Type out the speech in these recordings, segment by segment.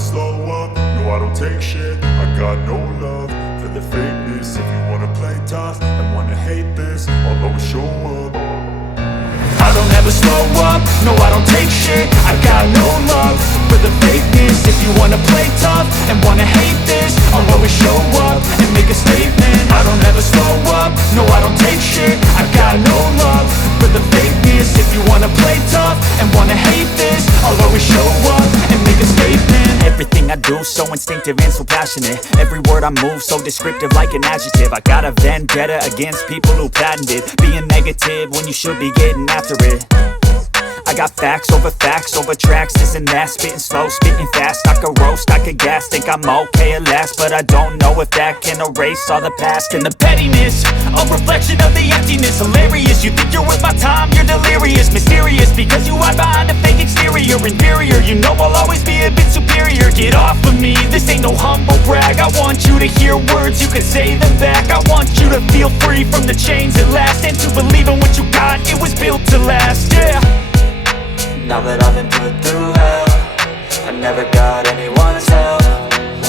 slow up, no I don't take shit. I got no love for the fakeness. If you wanna play tough and wanna hate this, I'll always show up. I don't ever slow up, no I don't take shit. I got no love for the fakeness. If you wanna play tough and wanna hate this, I'll always show up and make a statement. I don't ever slow up, no I don't take shit. I got no love for the fakeness. If you wanna play tough and wanna hate this, I'll always show up and make a statement. Everything I do so instinctive and so passionate. Every word I move so descriptive like an adjective. I got a vendetta against people who patented being negative when you should be getting after it. I got facts over tracks, this and that. Spitting slow, spitting fast, I could roast, I could gas. Think I'm okay at last, but I don't know if that can erase all the past. And the pettiness, a reflection of the emptiness. Hilarious, you think you're worth my time, you're delirious. Mysterious, because you hide behind a fake exterior. Inferior, you know I'll always be a bit superior. Get off of me, this ain't no humble brag. I want you to hear words, you can say them back. I want you to feel free from the chains at last, and to believe in what you got, it was built to last, yeah. Now that I've been put through hell, I never got anyone's help.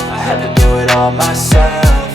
I had to do it all myself.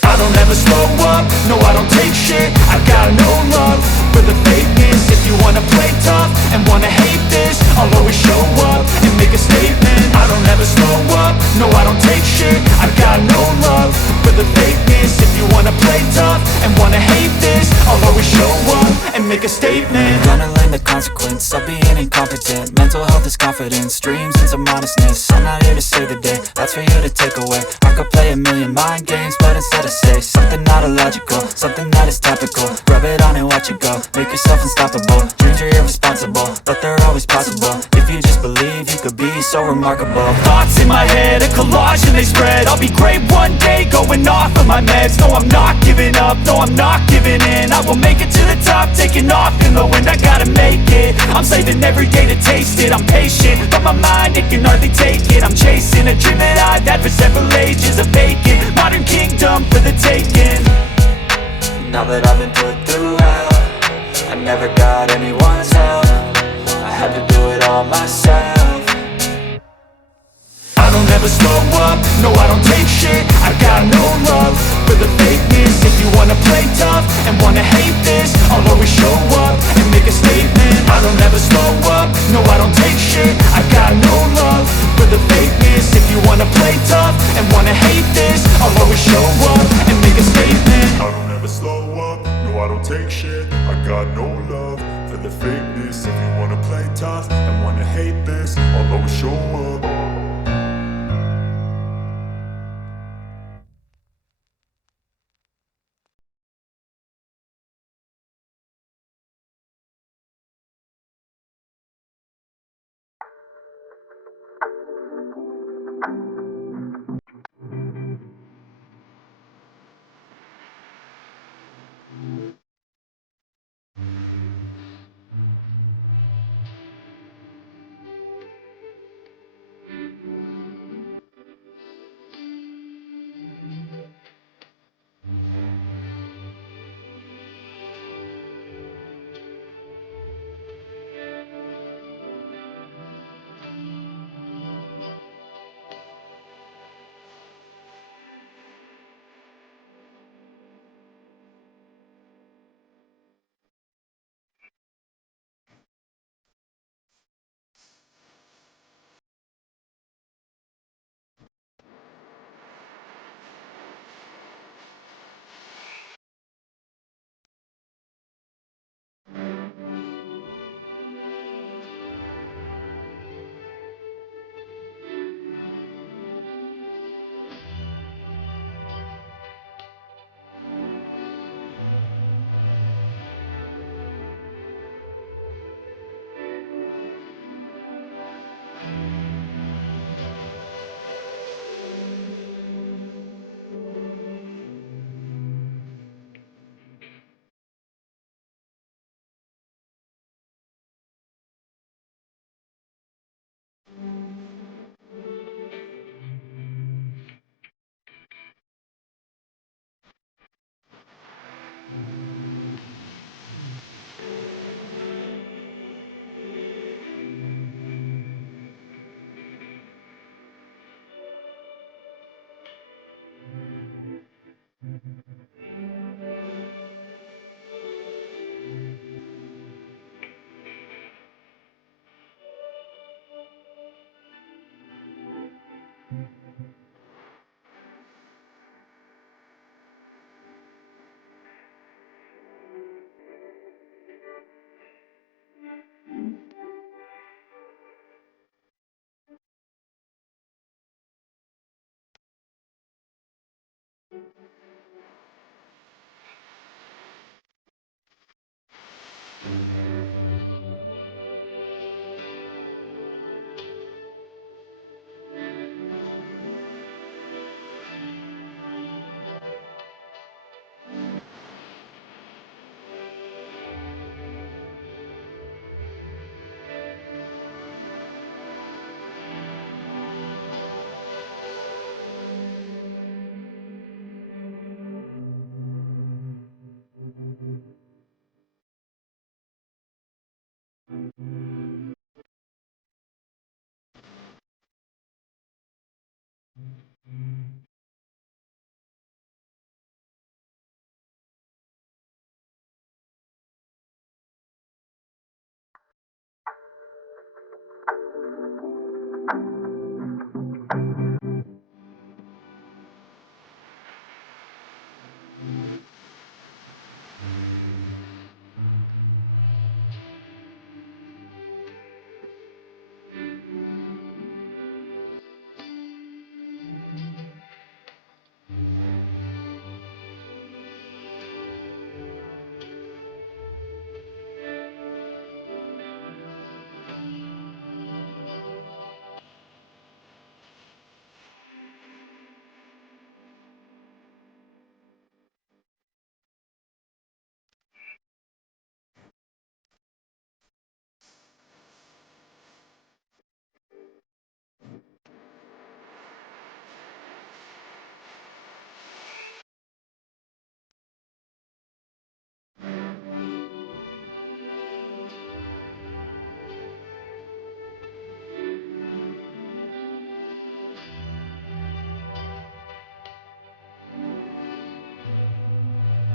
I don't ever slow up, no I don't take shit. I got no love for the fakeness. If you wanna play tough and wanna hate this, I'll always show up and make a statement. I don't ever slow up, no I don't take shit. I got no love for the fakeness. If you wanna play tough and wanna hate this, I'll always show up and make a statement. Gonna learn the consequence of being incompetent. Mental health is confidence, dreams and some honestness. I'm not here to save the day, that's for you to take away. I could play a million mind games, but instead I say something not illogical, something that is topical. Rub it on and watch it go, make yourself unstoppable. Dreams are irresponsible, but they're always possible. If you just believe, you could be so remarkable. Thoughts in my head, a collage and they spread. I'll be great one day, going off of my meds. No, I'm not giving up, no, I'm not giving in. I will make it to the top, taking off in the wind. I gotta make it, I'm saving every day to taste it. I'm patient, but my mind, it can hardly take it. I'm chasing a dream that I've had for several ages. A vacant, modern kingdom for the taking. Now that I've been put through hell, I never got anyone's help. I had to do it all myself. I don't ever slow up, no I don't take shit. I got no love for the fakeness. If you wanna play tough and wanna hate this, I'll always show up and make a statement. I don't ever slow up, no I don't take shit. I got no love for the fakeness. If you wanna play tough and wanna hate